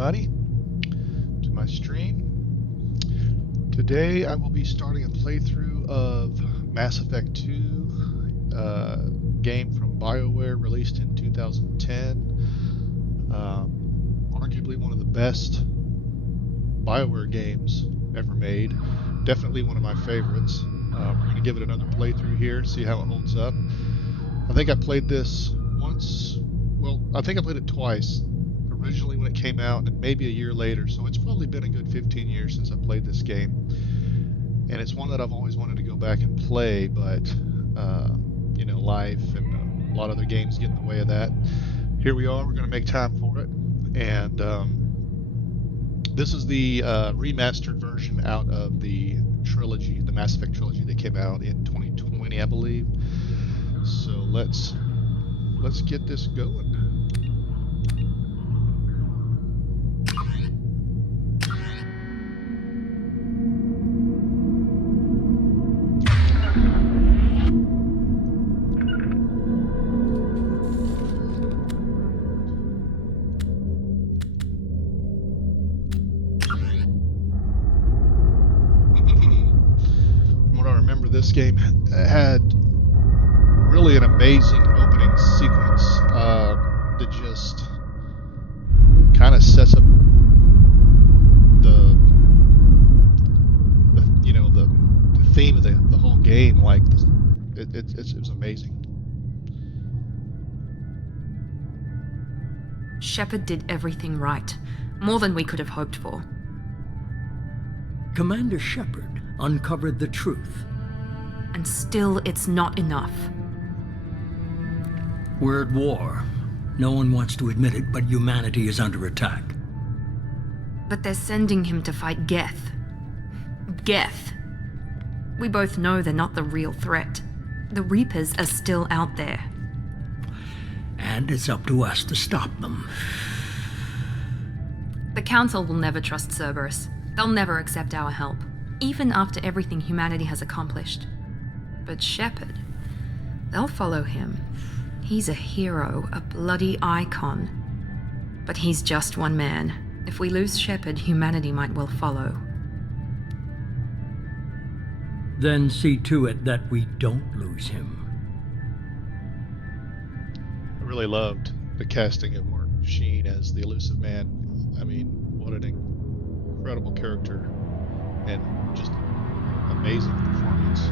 everybody, to my stream. Today I will be starting a playthrough of Mass Effect 2, game from BioWare, released in 2010. Arguably one of the best BioWare games ever made. Definitely one of my favorites. We're going to give it another playthrough here, see how it holds up. I think I played this once. Well, I think I played it twice. Originally when it came out, and maybe a year later. So it's probably been a good 15 years since I played this game. And it's one that I've always wanted to go back and play, but life and a lot of other games get in the way of that. Here we are. We're going to make time for it. And this is the remastered version out of the trilogy, the Mass Effect trilogy that came out in 2020, I believe. So let's get this going. This game had really an amazing opening sequence that just kind of sets up the theme of the whole game. Like it was amazing. Shepard did everything right, more than we could have hoped for. Commander Shepard uncovered the truth. And still, it's not enough. We're at war. No one wants to admit it, but humanity is under attack. But they're sending him to fight Geth. Geth. We both know they're not the real threat. The Reapers are still out there. And it's up to us to stop them. The Council will never trust Cerberus. They'll never accept our help, even after everything humanity has accomplished. But Shepard, they'll follow him. He's a hero, a bloody icon. But he's just one man. If we lose Shepard, humanity might well follow. Then see to it that we don't lose him. I really loved the casting of Mark Sheen as the Elusive Man. I mean, what an incredible character and just amazing performance.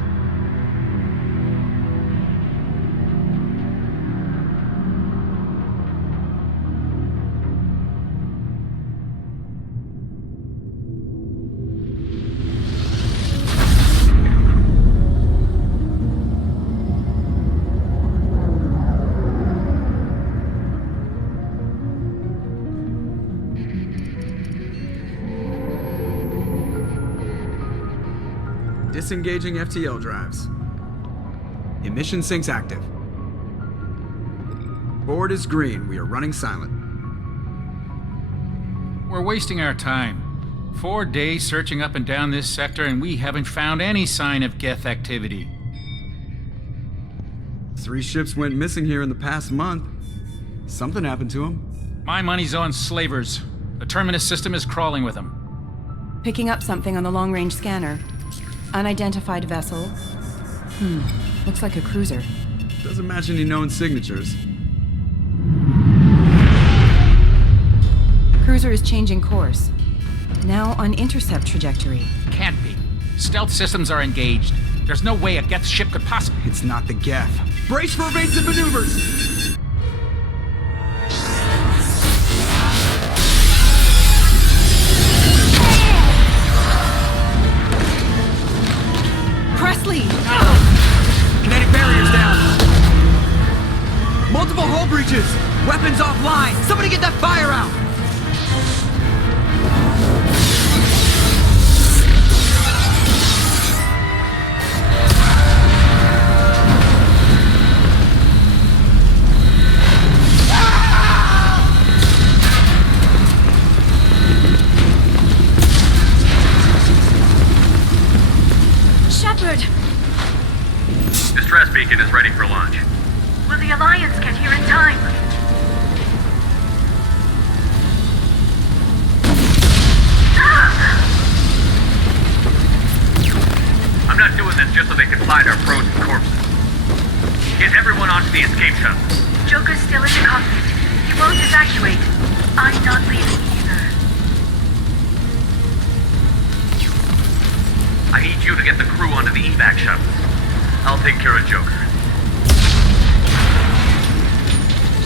Disengaging FTL drives. Emission sinks active. Board is green. We are running silent. We're wasting our time. 4 days searching up and down this sector, and we haven't found any sign of Geth activity. 3 ships went missing here in the past month. Something happened to them. My money's on slavers. The Terminus system is crawling with them. Picking up something on the long-range scanner. Unidentified vessel. Looks like a cruiser. Doesn't match any known signatures. Cruiser is changing course. Now on intercept trajectory. Can't be. Stealth systems are engaged. There's no way a Geth ship could possibly... It's not the Geth. Brace for evasive maneuvers! Presley! Kinetic barriers down! Multiple hull breaches! Weapons offline! Somebody get that fire out! Shepard! Distress beacon is ready for launch. Will the Alliance get here in time? this just so they can find our frozen corpses. Get everyone onto the escape shuttle. Joker's still in the cockpit. He won't evacuate. I'm not leaving either. I need you to get the crew onto the evac shuttle. I'll take care of Joker.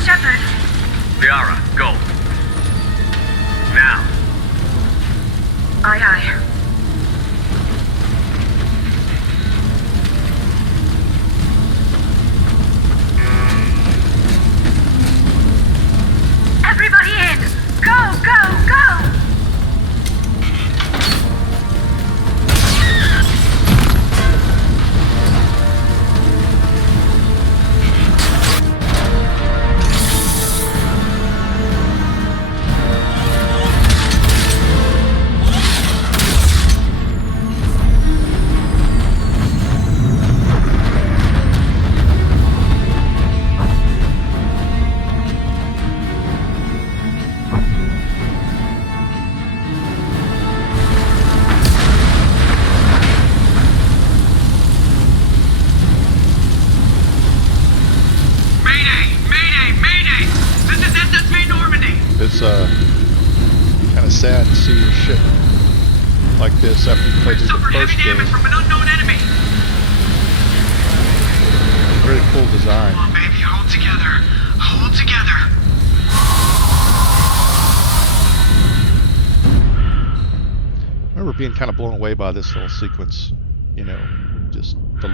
Shepard. Liara, go. Now. Aye, aye. Everybody in! Go, go, go! It's kind of sad to see your ship like this after you played through the first game. From an unknown enemy. Very cool design. Come on, baby, hold together. Hold together. I remember being kind of blown away by this little sequence. You know, just the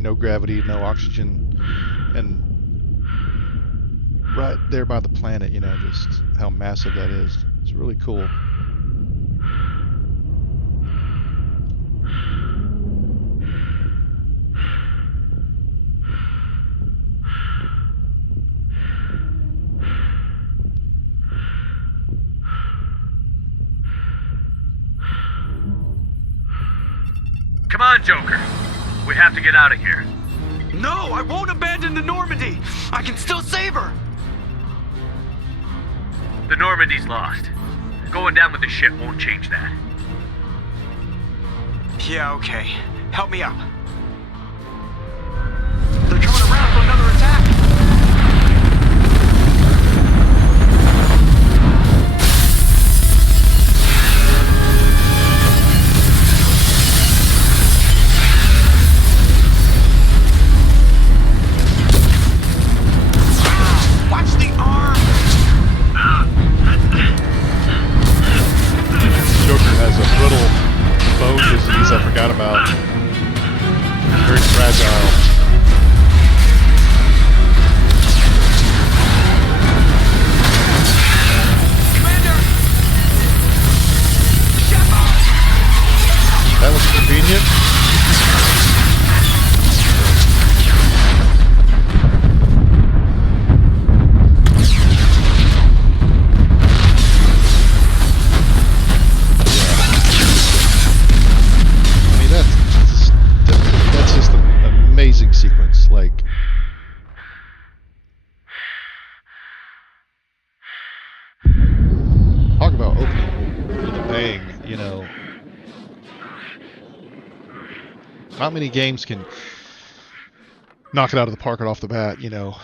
no gravity, no oxygen, and right there by the planet, you know, just how massive that is. It's really cool. Come on, Joker. We have to get out of here. No, I won't abandon the Normandy. I can still save her. The Normandy's lost. Going down with the ship won't change that. Yeah, okay. Help me up. They're coming around for another attack. Watch the arm. Joker has a brittle bone disease I forgot about. Very fragile. Commander! Shepard! That was convenient. I mean, that's just an amazing sequence. Like, talk about opening with a bang, you know. Not many games can knock it out of the park right off the bat, you know,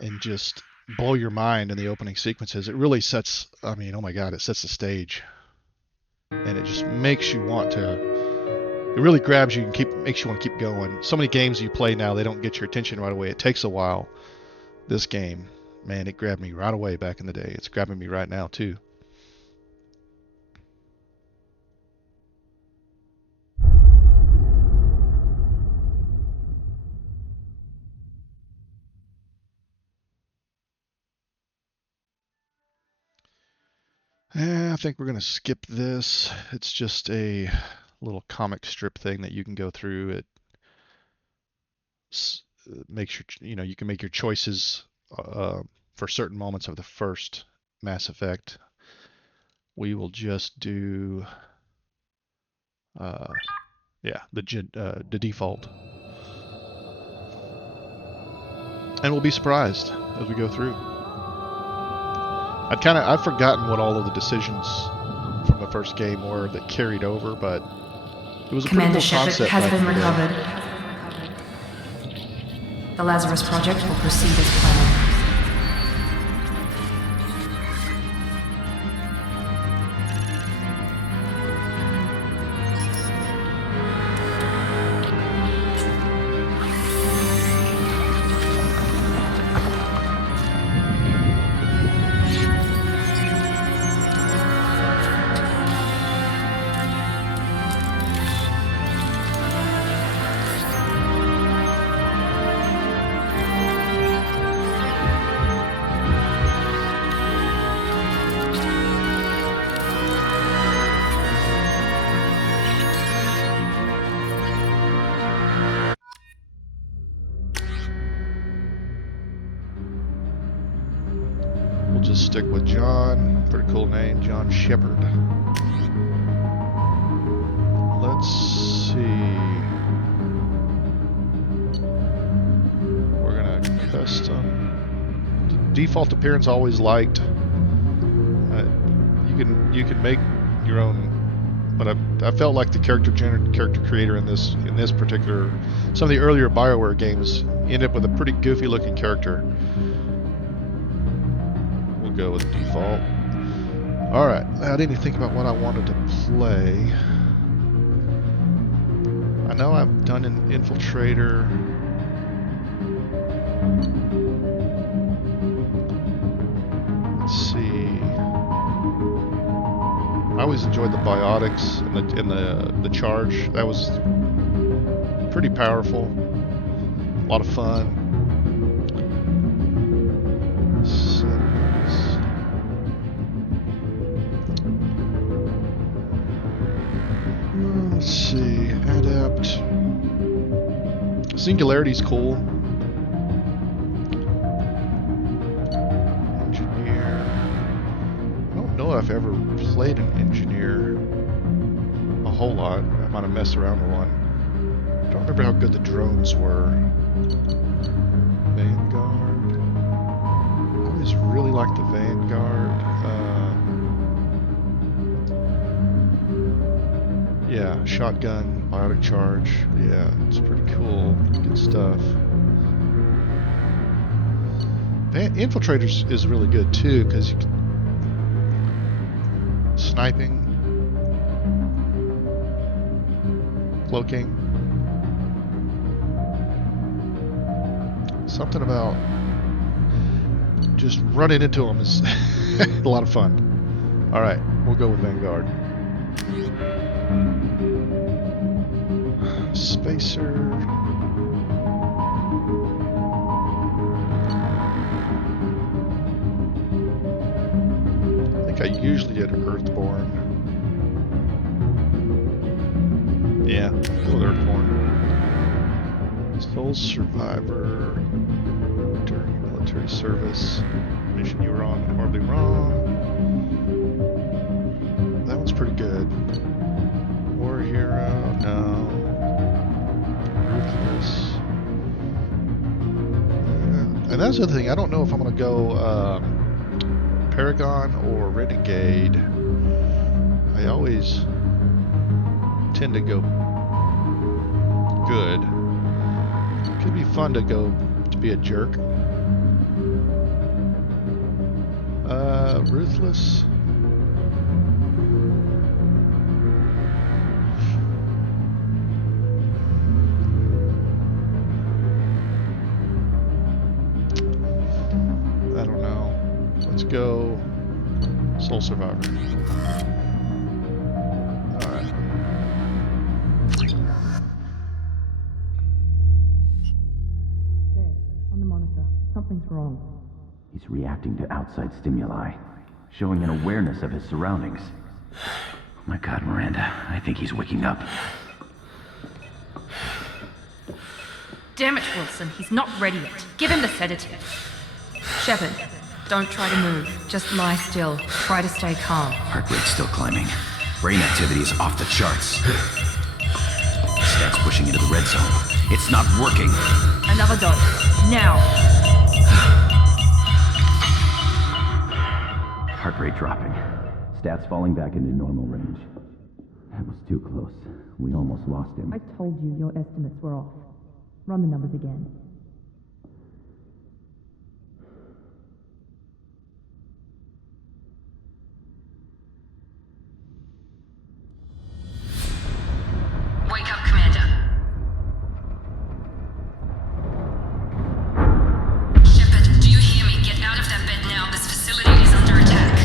and just blow your mind in the opening sequences. It really sets, I mean, oh my God, it sets the stage. And it just makes you want to, it really grabs you and makes you want to keep going. So many games you play now, they don't get your attention right away. It takes a while. This game, man, it grabbed me right away back in the day. It's grabbing me right now, too. I think we're going to skip this. It's just a little comic strip thing that you can go through. It makes your, you can make your choices for certain moments of the first Mass Effect. We will just do, yeah, the default. And we'll be surprised as we go through. I've forgotten what all of the decisions from the first game were that carried over, but It was a pretty Commander cool Shepard concept has back been in the day. recovered. The Lazarus Project will proceed as planned. We'll just stick with John. Pretty cool name, John Shepard. Let's see. We're gonna custom. Default appearance always liked. You can make your own, but I felt like the character creator in this particular, some of the earlier BioWare games ended up with a pretty goofy looking character. We'll go with default. All right, I didn't think about what I wanted to play. I know I've done an infiltrator. Let's see. I always enjoyed the biotics and the charge. That was pretty powerful. A lot of fun. Let's see. Adapt. Singularity's cool. Engineer. I don't know if I've ever played an engineer a whole lot. I might have messed around with one. I don't remember how good the drones were. Vanguard. I always really liked the Vanguard. Yeah, shotgun, biotic charge. Yeah, it's pretty cool. Good stuff. Infiltrators is really good too, because you can sniping, cloaking. Something about just running into them is a lot of fun. All right, we'll go with Vanguard. Spacer. I think I usually did Earthborn. Yeah, go with Earthborn. Soul Survivor. During military service. Mission you were on horribly wrong. That one's pretty good. War Hero, no. Ruthless. And that's the other thing. I don't know if I'm going to go Paragon or Renegade. I always tend to go good. Could be fun to go to be a jerk. Ruthless. I don't know. Let's go Soul Survivor. Alright. There, on the monitor. Something's wrong. He's reacting to outside stimuli, showing an awareness of his surroundings. Oh my God, Miranda, I think he's waking up. Damn it, Wilson, he's not ready yet. Give him the sedative. Shepard, don't try to move. Just lie still. Try to stay calm. Heart rate's still climbing. Brain activity is off the charts. Stats pushing into the red zone. It's not working. Another dose. Now. Heart rate dropping. Stats falling back into normal range. That was too close. We almost lost him. I told you your estimates were off. Run the numbers again. Wake up, Commander. Shepard, do you hear me? Get out of that bed now. This facility is under attack.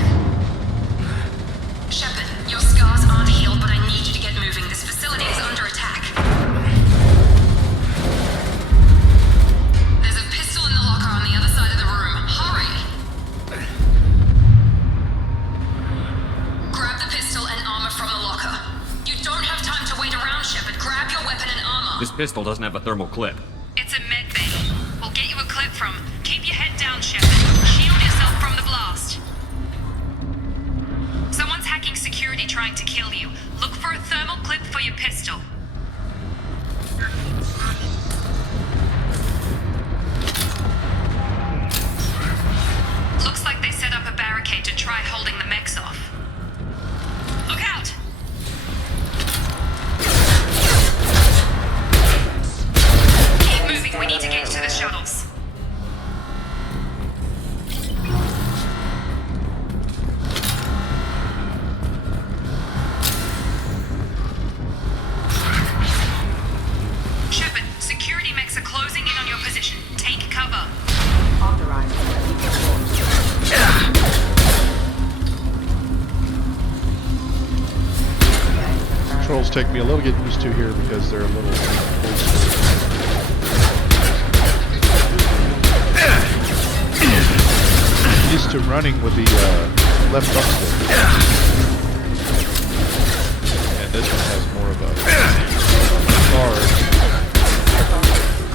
Shepard, your scars aren't healed, but I need you to get moving. This facility is under attack. There's a pistol in the locker on the other side of the room. Hurry! Grab the pistol and armor from the locker. You don't have time to wait around, Shepard. Grab your weapon and armor. This pistol doesn't have a thermal clip. It's a med bay. We'll get you a clip from. Keep your head down, Shepard. Shield yourself from the blast. Someone's hacking security trying to kill you. Look for a thermal clip for your pistol. Looks like they set up a barricade to try holding the mechs off. Look out! Keep moving, we need to get to the shuttles. Shepard, security mechs are closing in on your position. Take cover. Authorized. Controls take me a little get used to here because they're a little old school. Used to running with the left thumbstick. And this one has more of a guard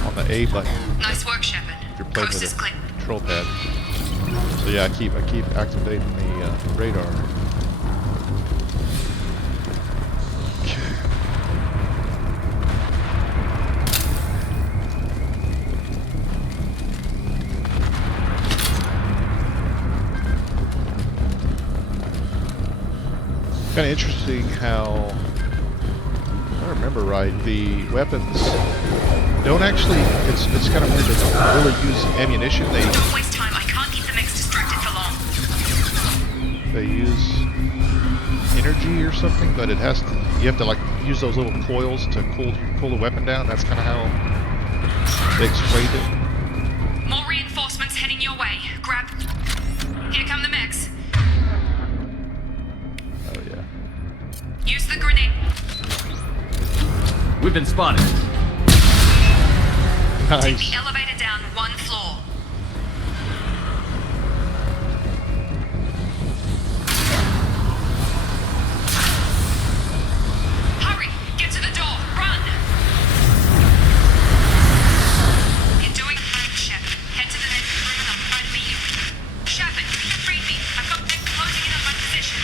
on the A button. Nice work, Shepard. If you're playing Coast is with clear. a control pad. So yeah, I keep activating the radar. Kind of interesting how, if I remember right, the weapons don't actually, it's kind of weird, they don't really use ammunition. Don't waste time, I can't keep the mechs distracted for long. They use energy or something, but it has to, you have to like use those little coils to cool the weapon down. That's kind of how they explained it. More reinforcements heading your way. Grab. Here come the mechs. Oh yeah. Use the grenade. We've been spotted. Take Nice. the elevator down one floor. Hurry! Get to the door! Run! You're doing fine, Shepard. Head to the next room and I'll try to meet you. Shepard, read me. I've got mechs closing in on my position.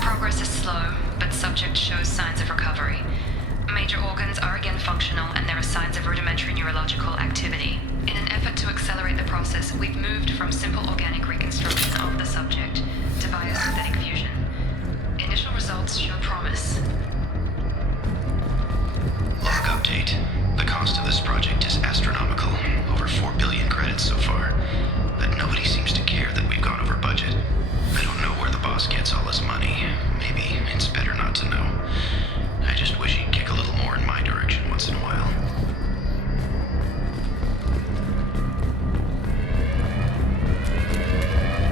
Progress is slow, but subject shows signs of recovery. Major organs are again functional, and there are signs of rudimentary neurological activity. In an effort to accelerate the process, we've moved from simple organic reconstruction of the subject to biosynthetic fusion. Initial results show promise. Log update. The cost of this project is astronomical. Over 4 billion credits so far. But nobody seems to care that we've gone over budget. I don't know where the boss gets all his money. Maybe it's better not to know. I just wish he'd kick a little more in my direction once in a while.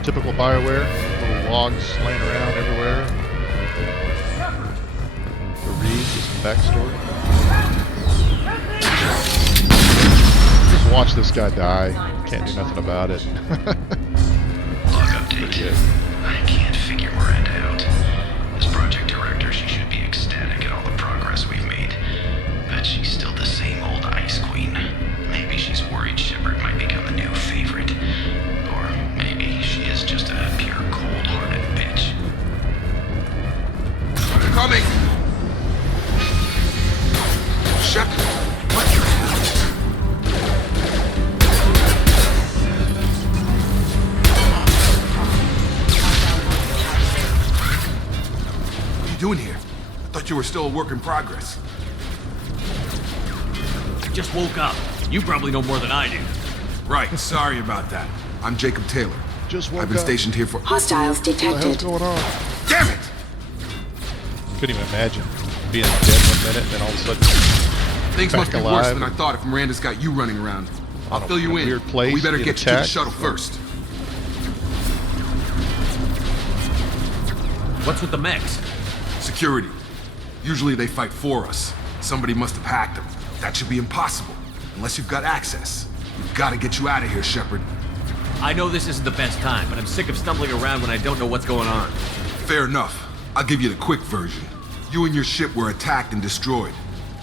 Typical BioWare, little logs laying around everywhere. To read some backstory. Just watch this guy die. Can't do nothing about it. Log update. I can't figure Miranda out. As project director, she should be ecstatic at all the progress we've made. But she's still the same old ice queen. Maybe she's worried Shepard might become the new favorite. Or maybe she is just a pure cold-hearted bitch. thought you were still a work in progress. I just woke up. You probably know more than I do. Right, sorry about that. I'm Jacob Taylor. Just woke I've been up. stationed here for... Hostiles What the hell's detected. going on? Damn it! Couldn't even imagine being dead 1 minute and then all of a sudden Things back must be alive. worse than I thought if Miranda's got you running around. I'll fill you in. Weird place, We better get get you to the attacked. shuttle first. What's with the mechs? Security. Usually they fight for us. Somebody must have hacked them. That should be impossible. Unless you've got access. We've got to get you out of here, Shepard. I know this isn't the best time, but I'm sick of stumbling around when I don't know what's going on. Fair enough. I'll give you the quick version. You and your ship were attacked and destroyed.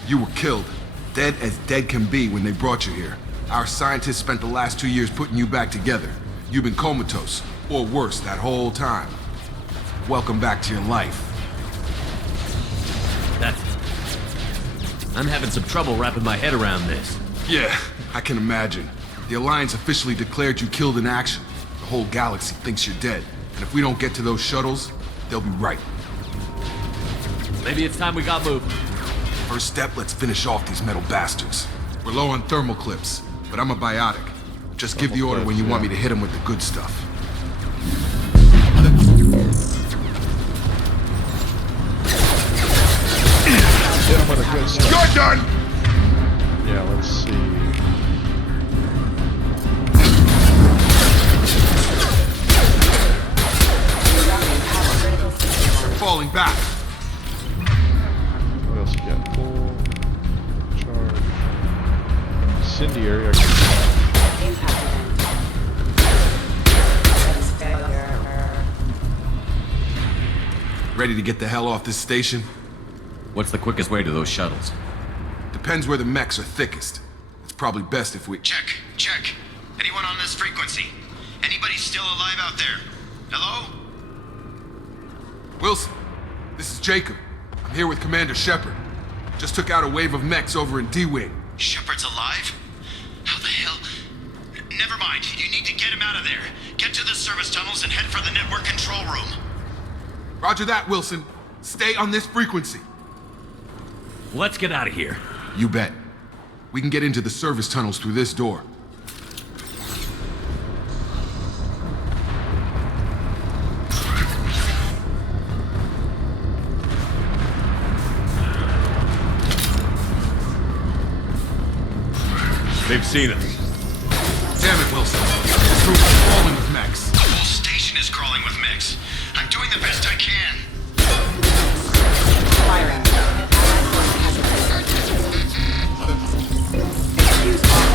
You were killed. Dead as dead can be when they brought you here. Our scientists spent the last 2 years putting you back together. You've been comatose, or worse, that whole time. Welcome back to your life. I'm having some trouble wrapping my head around this. Yeah, I can imagine. The Alliance officially declared you killed in action. The whole galaxy thinks you're dead. And if we don't get to those shuttles, they'll be right. Maybe it's time we got moving. First step, let's finish off these metal bastards. We're low on thermal clips, but I'm a biotic. Just give the order when you want me to hit them with the good stuff. Hit him with a good stuff. You're done! Yeah, let's see. You're falling back. What else you got? Full charge. Incendiary. Ready to get the hell off this station? What's the quickest way to those shuttles? Depends where the mechs are thickest. It's probably best if we... Check. Anyone on this frequency? Anybody still alive out there? Hello? Wilson, this is Jacob. I'm here with Commander Shepard. Just took out a wave of mechs over in D-Wing. Shepard's alive? How the hell? Never mind. You need to get him out of there. Get to the service tunnels and head for the network control room. Roger that, Wilson. Stay on this frequency. Let's get out of here. You bet. We can get into the service tunnels through this door. They've seen us. Damn it, Wilson. This room is crawling with mechs. The whole station is crawling with mechs. I'm doing the best I can.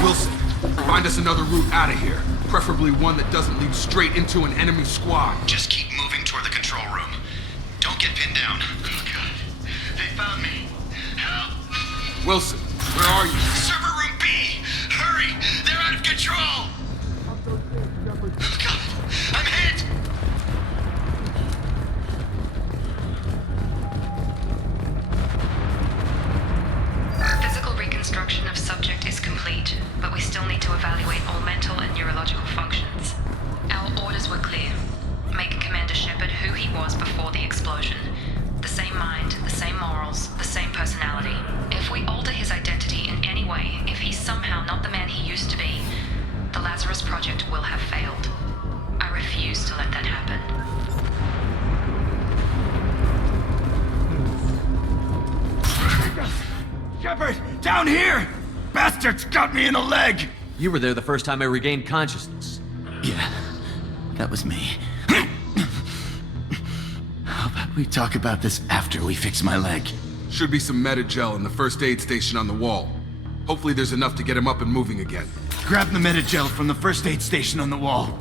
Wilson, find us another route out of here. Preferably one that doesn't lead straight into an enemy squad. Just keep moving toward the control room. Don't get pinned down. Oh, God. They found me. Help! Wilson, where are you? Server room B! Hurry! They're out of control! Oh, God! I'm hit! Physical reconstruction of subject is complete, but we still need to evaluate all mental and neurological functions. Our orders were clear. Make Commander Shepard who he was before the explosion. The same mind, the same morals, the same personality. If we alter his identity in any way, if he's somehow not the man he used to be, the Lazarus Project will have failed. I refuse to let that happen. Shepard, down here! Bastards got me in the leg! You were there the first time I regained consciousness. Yeah, that was me. How about we talk about this after we fix my leg? Should be some Metagel in the first aid station on the wall. Hopefully there's enough to get him up and moving again. Grab the Metagel from the first aid station on the wall.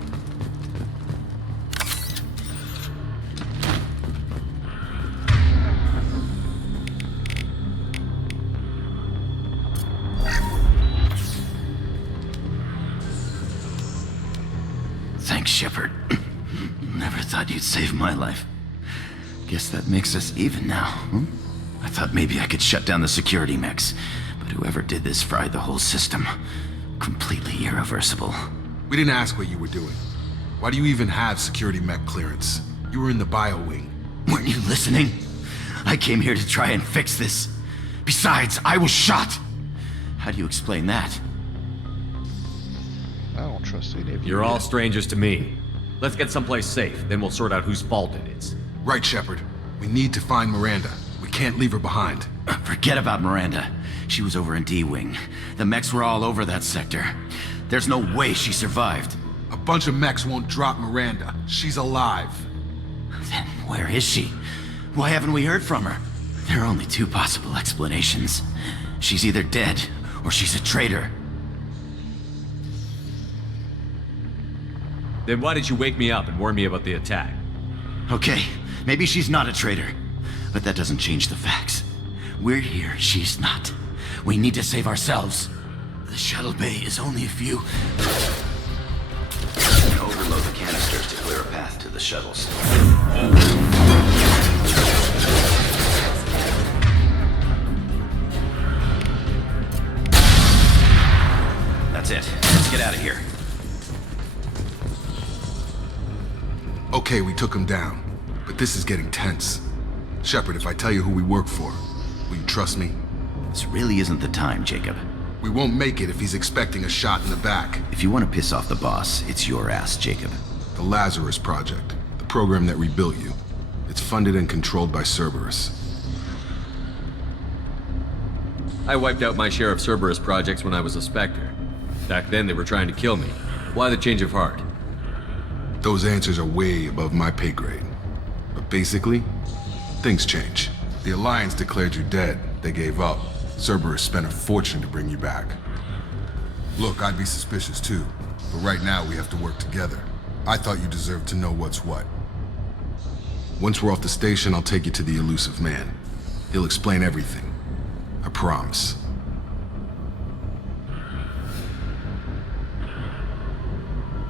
Thanks, Shepard. Never thought you'd save my life. Guess that makes us even now, hmm? I thought maybe I could shut down the security mechs, but whoever did this fried the whole system. Completely irreversible. We didn't ask what you were doing. Why do you even have security mech clearance? You were in the bio wing. Weren't you listening? I came here to try and fix this. Besides, I was shot. How do you explain that? I don't trust any of you. You're all yet. strangers to me. Let's get someplace safe, then we'll sort out whose fault it is. Right, Shepard. We need to find Miranda. We can't leave her behind. Forget about Miranda. She was over in D-Wing. The mechs were all over that sector. There's no way she survived. A bunch of mechs won't drop Miranda. She's alive. Then where is she? Why haven't we heard from her? There are only two possible explanations. She's either dead, or she's a traitor. Then why did you wake me up and warn me about the attack? Okay, maybe she's not a traitor. But that doesn't change the facts. We're here, she's not. We need to save ourselves. The shuttle bay is only a few... Overload the canisters to clear a path to the shuttles. That's it. Let's get out of here. Okay, we took him down. But this is getting tense. Shepard, if I tell you who we work for, will you trust me? This really isn't the time, Jacob. We won't make it if he's expecting a shot in the back. If you want to piss off the boss, it's your ass, Jacob. The Lazarus Project, the program that rebuilt you. It's funded and controlled by Cerberus. I wiped out my share of Cerberus projects when I was a Spectre. Back then they were trying to kill me. Why the change of heart? Those answers are way above my pay grade. But basically, things change. The Alliance declared you dead. They gave up. Cerberus spent a fortune to bring you back. Look, I'd be suspicious too. But right now we have to work together. I thought you deserved to know what's what. Once we're off the station, I'll take you to the elusive man. He'll explain everything. I promise.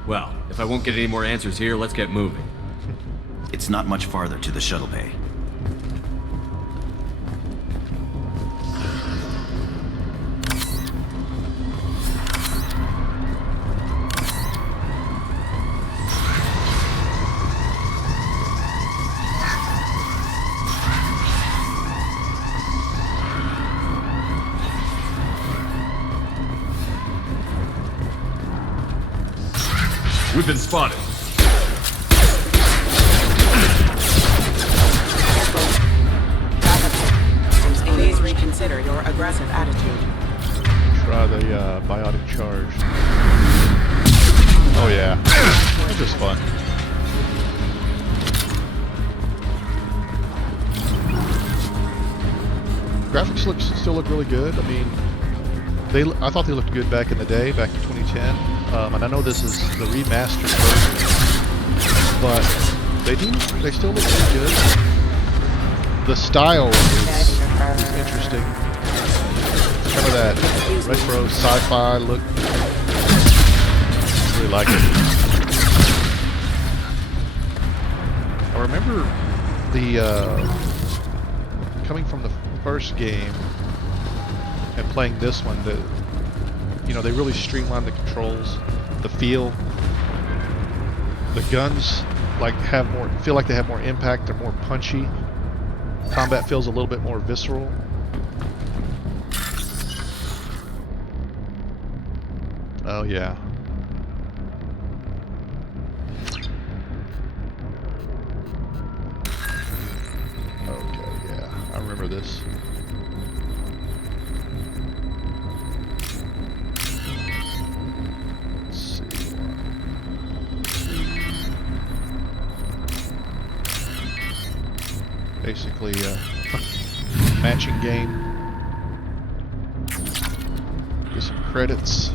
Well, if I won't get any more answers here, let's get moving. It's not much farther to the shuttle bay. We've been spotted. Please reconsider your aggressive attitude. Try the biotic charge. Oh yeah, that's just fun. Graphics still look really good. I mean, I thought they looked good back in the day, back in 2010. And I know this is the remastered version, but they still look pretty good. The style is interesting. Kind of that retro sci-fi look. I really like it. I remember the coming from the first game and playing this one, they really streamlined the controls, the feel. The guns feel like they have more impact, they're more punchy. Combat feels a little bit more visceral. Oh yeah. Okay, yeah, I remember this. Basically a matching game. Get some credits.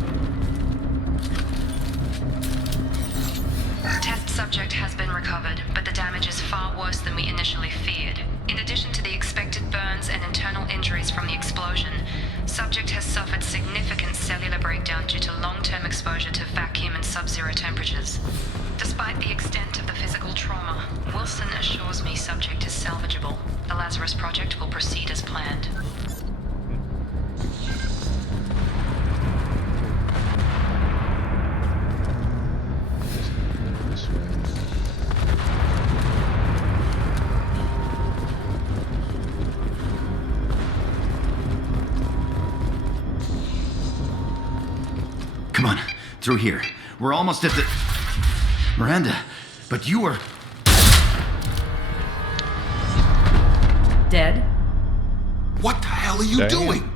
Test subject has been recovered, but the damage is far worse than we initially feared. In addition to the expected burns and internal injuries from the explosion, subject has suffered significant cellular breakdown due to long-term exposure to vacuum and sub-zero temperatures. Despite the extent of the physical trauma, Wilson assures me subject is salvageable. The Lazarus Project will proceed as planned. This way. Through here. We're almost at the... Miranda, but you were... Dead? What the hell are you doing?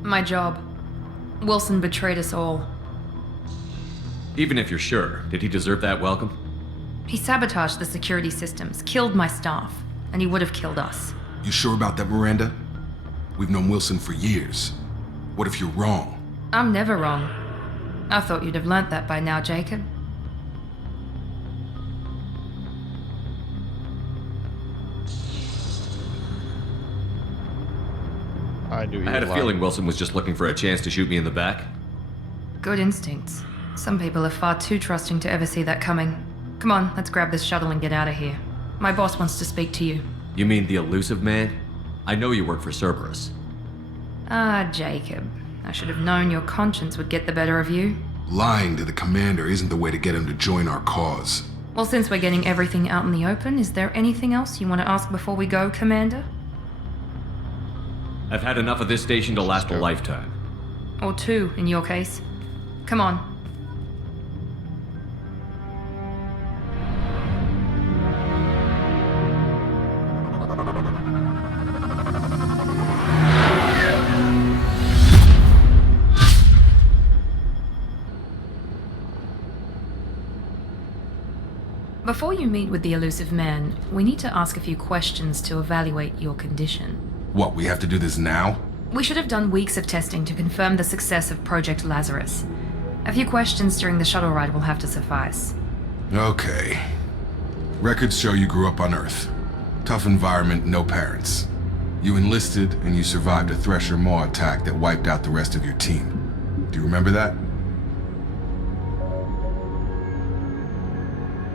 My job. Wilson betrayed us all. Even if you're sure, did he deserve that welcome? He sabotaged the security systems, killed my staff, and he would have killed us. You sure about that, Miranda? We've known Wilson for years. What if you're wrong? I'm never wrong. I thought you'd have learnt that by now, Jacob. I knew he I had a was lying. feeling Wilson was just looking for a chance to shoot me in the back. Good instincts. Some people are far too trusting to ever see that coming. Come on, let's grab this shuttle and get out of here. My boss wants to speak to you. You mean the elusive man? I know you work for Cerberus. Ah, Jacob. I should have known your conscience would get the better of you. Lying to the commander isn't the way to get him to join our cause. Well, since we're getting everything out in the open, is there anything else you want to ask before we go, Commander? I've had enough of this station to last a lifetime. Or two, in your case. Come on. Before you meet with the elusive man, we need to ask a few questions to evaluate your condition. What, we have to do this now? We should have done weeks of testing to confirm the success of Project Lazarus. A few questions during the shuttle ride will have to suffice. Okay. Records show you grew up on Earth. Tough environment, no parents. You enlisted and you survived a Thresher Maw attack that wiped out the rest of your team. Do you remember that?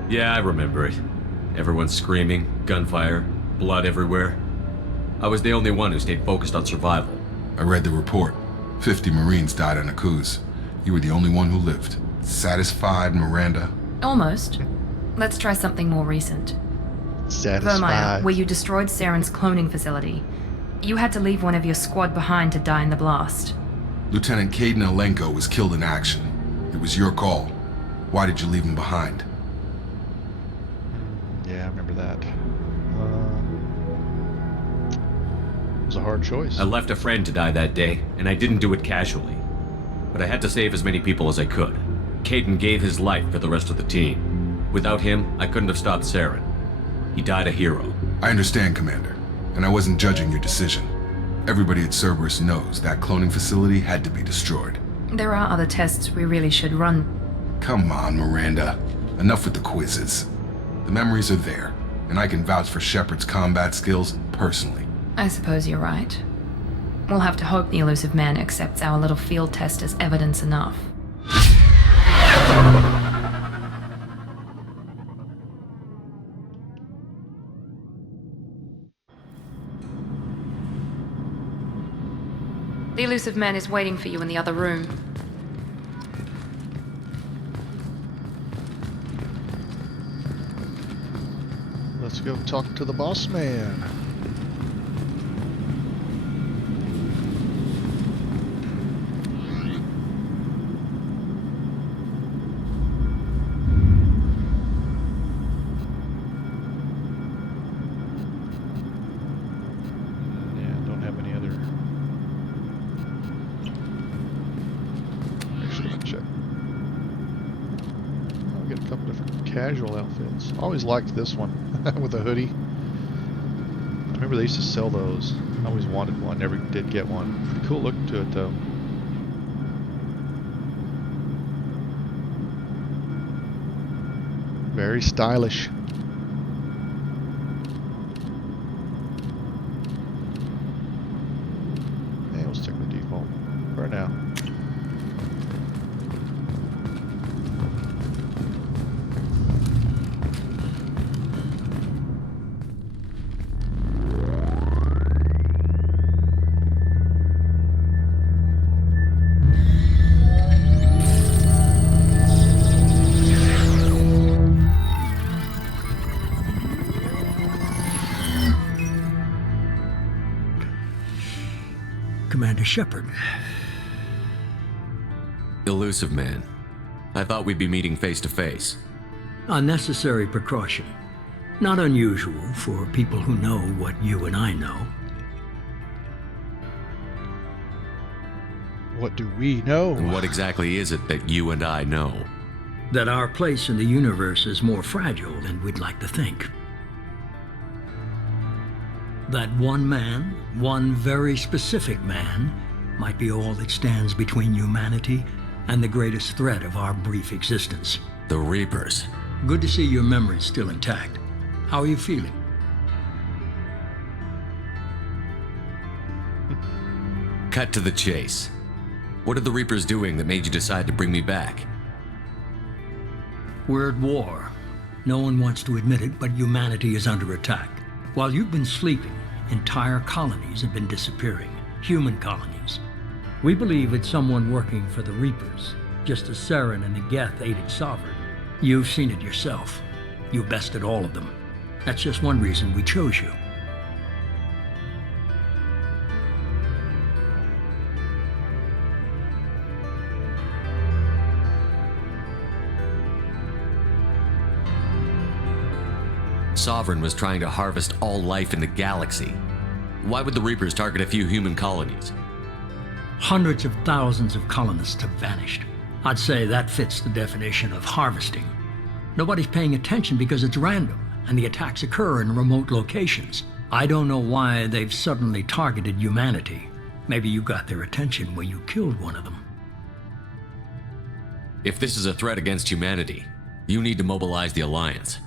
Yeah, I remember it. Everyone screaming, gunfire, blood everywhere. I was the only one who stayed focused on survival. I read the report. 50 Marines died on Akuz. You were the only one who lived. Satisfied, Miranda? Almost. Let's try something more recent. Satisfied. Vermeer, where you destroyed Saren's cloning facility. You had to leave one of your squad behind to die in the blast. Lieutenant Caden Alenko was killed in action. It was your call. Why did you leave him behind? Yeah, I remember that. It was a hard choice. I left a friend to die that day, and I didn't do it casually. But I had to save as many people as I could. Caden gave his life for the rest of the team. Without him, I couldn't have stopped Saren. He died a hero. I understand, Commander, and I wasn't judging your decision. Everybody at Cerberus knows that cloning facility had to be destroyed. There are other tests we really should run. Come on, Miranda. Enough with the quizzes. The memories are there, and I can vouch for Shepard's combat skills personally. I suppose you're right. We'll have to hope the elusive man accepts our little field test as evidence enough. The elusive man is waiting for you in the other room. Let's go talk to the boss man. Casual outfits. Always liked this one with a hoodie. I remember they used to sell those. I always wanted one, never did get one. Pretty cool look to it though. Very stylish. And we'll stick with default for now. Commander Shepard. Elusive man. I thought we'd be meeting face to face. A necessary precaution. Not unusual for people who know what you and I know. What do we know? And what exactly is it that you and I know? That our place in the universe is more fragile than we'd like to think. That one man, one very specific man, might be all that stands between humanity and the greatest threat of our brief existence. The Reapers. Good to see your memory's still intact. How are you feeling? Cut to the chase. What are the Reapers doing that made you decide to bring me back? We're at war. No one wants to admit it, but humanity is under attack. While you've been sleeping, entire colonies have been disappearing. Human colonies. We believe it's someone working for the Reapers, just as Saren and the Geth aided Sovereign. You've seen it yourself. You bested all of them. That's just one reason we chose you. Sovereign was trying to harvest all life in the galaxy. Why would the Reapers target a few human colonies? Hundreds of thousands of colonists have vanished. I'd say that fits the definition of harvesting. Nobody's paying attention because it's random, and the attacks occur in remote locations. I don't know why they've suddenly targeted humanity. Maybe you got their attention when you killed one of them. If this is a threat against humanity, you need to mobilize the Alliance.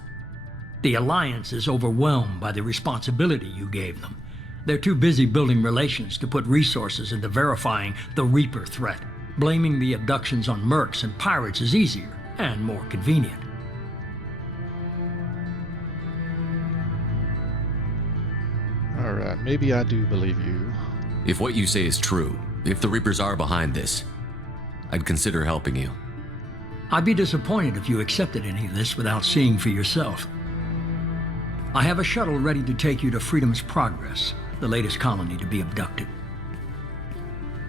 The Alliance is overwhelmed by the responsibility you gave them. They're too busy building relations to put resources into verifying the Reaper threat. Blaming the abductions on mercs and pirates is easier and more convenient. Alright, maybe I do believe you. If what you say is true, if the Reapers are behind this, I'd consider helping you. I'd be disappointed if you accepted any of this without seeing for yourself. I have a shuttle ready to take you to Freedom's Progress, the latest colony to be abducted.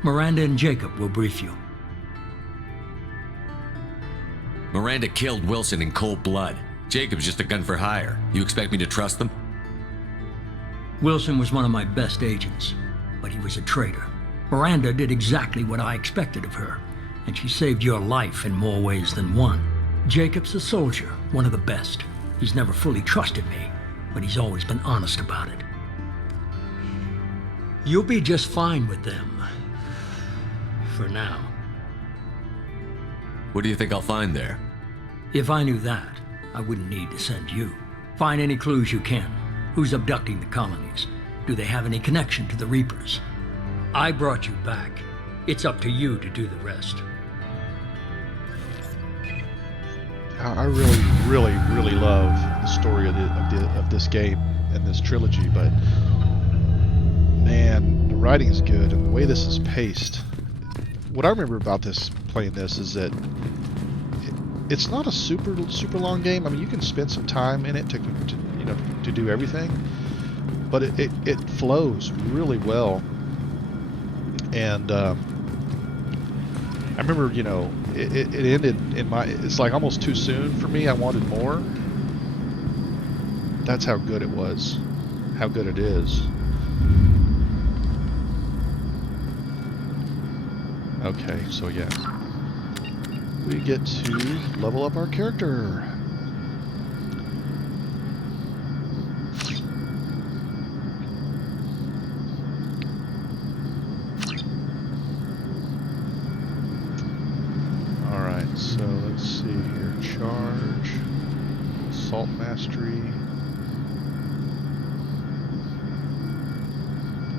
Miranda and Jacob will brief you. Miranda killed Wilson in cold blood. Jacob's just a gun for hire. You expect me to trust them? Wilson was one of my best agents, but he was a traitor. Miranda did exactly what I expected of her, and she saved your life in more ways than one. Jacob's a soldier, one of the best. He's never fully trusted me, but he's always been honest about it. You'll be just fine with them. For now. What do you think I'll find there? If I knew that, I wouldn't need to send you. Find any clues you can. Who's abducting the colonies? Do they have any connection to the Reapers? I brought you back. It's up to you to do the rest. I really love the story of this game and this trilogy, but man, the writing is good and the way this is paced. What I remember about playing this is that it's not a super long game. I mean, you can spend some time in it to do everything, but it flows really well. And I remember, it ended in it's like almost too soon for me. I wanted more. That's how good it was, how good it is. Okay, so yeah, we get to level up our character. Alright, so let's see here. Charge, assault mastery,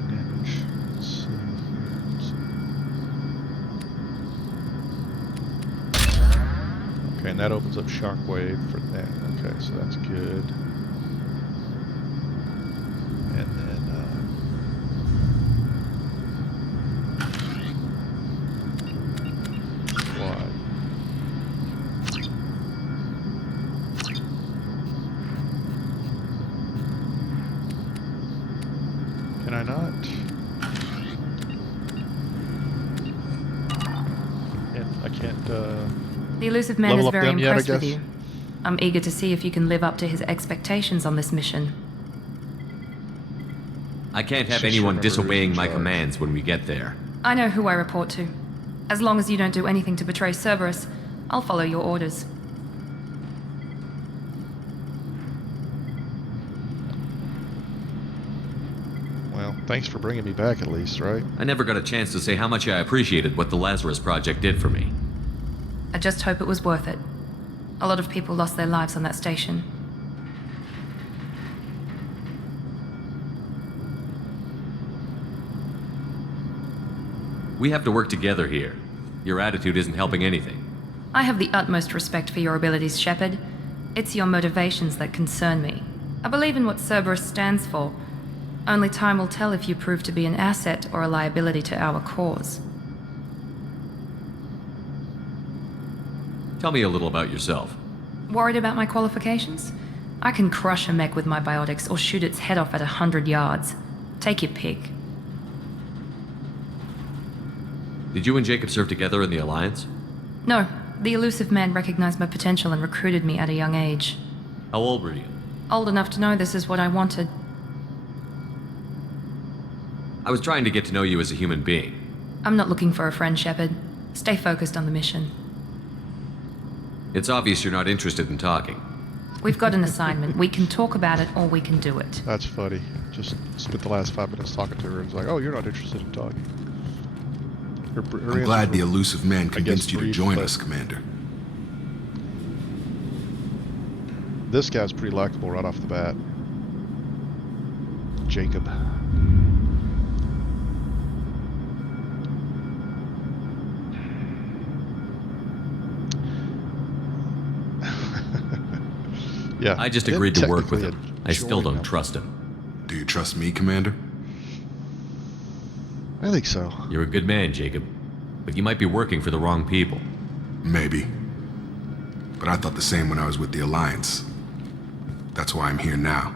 damage. Let's see here. Okay, and that opens up shockwave for that. Okay, so that's good. And then quad. Can I not? Yeah, I can. The elusive man level is up very them yet, I impressed with guess? you. I'm eager to see if you can live up to his expectations on this mission. I can't have Just anyone remember who's disobeying in my charge. commands when we get there. I know who I report to. As long as you don't do anything to betray Cerberus, I'll follow your orders. Well, thanks for bringing me back at least, right? I never got a chance to say how much I appreciated what the Lazarus Project did for me. I just hope it was worth it. A lot of people lost their lives on that station. We have to work together here. Your attitude isn't helping anything. I have the utmost respect for your abilities, Shepard. It's your motivations that concern me. I believe in what Cerberus stands for. Only time will tell if you prove to be an asset or a liability to our cause. Tell me a little about yourself. Worried about my qualifications? I can crush a mech with my biotics or shoot its head off at 100 yards. Take your pick. Did you and Jacob serve together in the Alliance? No, the elusive man recognized my potential and recruited me at a young age. How old were you? Old enough to know this is what I wanted. I was trying to get to know you as a human being. I'm not looking for a friend, Shepard. Stay focused on the mission. It's obvious you're not interested in talking. We've got an assignment. We can talk about it or we can do it. That's funny. Just spent the last 5 minutes talking to her and it's like, oh, you're not interested in talking. I'm glad the elusive man convinced you to join us, Commander. This guy's pretty likable right off the bat. Jacob. Yeah. I just agreed to work with him. I still don't trust him. Do you trust me, Commander? I think so. You're a good man, Jacob. But you might be working for the wrong people. Maybe. But I thought the same when I was with the Alliance. That's why I'm here now.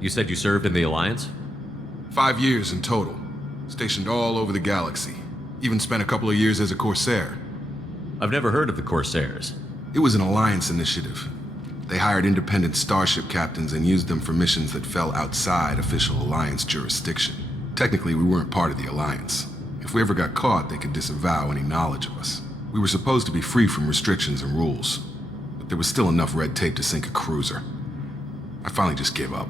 You said you served in the Alliance? 5 years in total. Stationed all over the galaxy. Even spent a couple of years as a Corsair. I've never heard of the Corsairs. It was an Alliance initiative. They hired independent starship captains and used them for missions that fell outside official Alliance jurisdiction. Technically, we weren't part of the Alliance. If we ever got caught, they could disavow any knowledge of us. We were supposed to be free from restrictions and rules, but there was still enough red tape to sink a cruiser. I finally just gave up.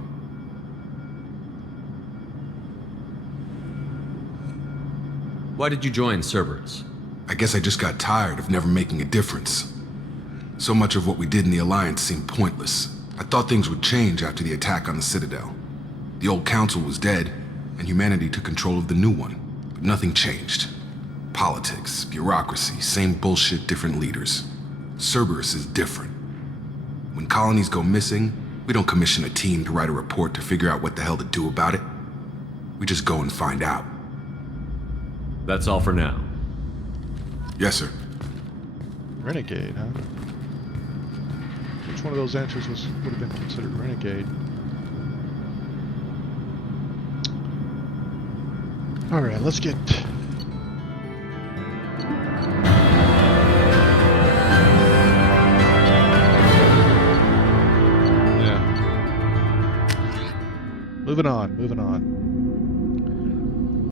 Why did you join Cerberus? I guess I just got tired of never making a difference. So much of what we did in the Alliance seemed pointless. I thought things would change after the attack on the Citadel. The old council was dead, and humanity took control of the new one. But nothing changed. Politics, bureaucracy, same bullshit, different leaders. Cerberus is different. When colonies go missing, we don't commission a team to write a report to figure out what the hell to do about it. We just go and find out. That's all for now. Yes, sir. Renegade, huh? Which one of those answers would have been considered renegade? Alright, let's get... Yeah. Moving on.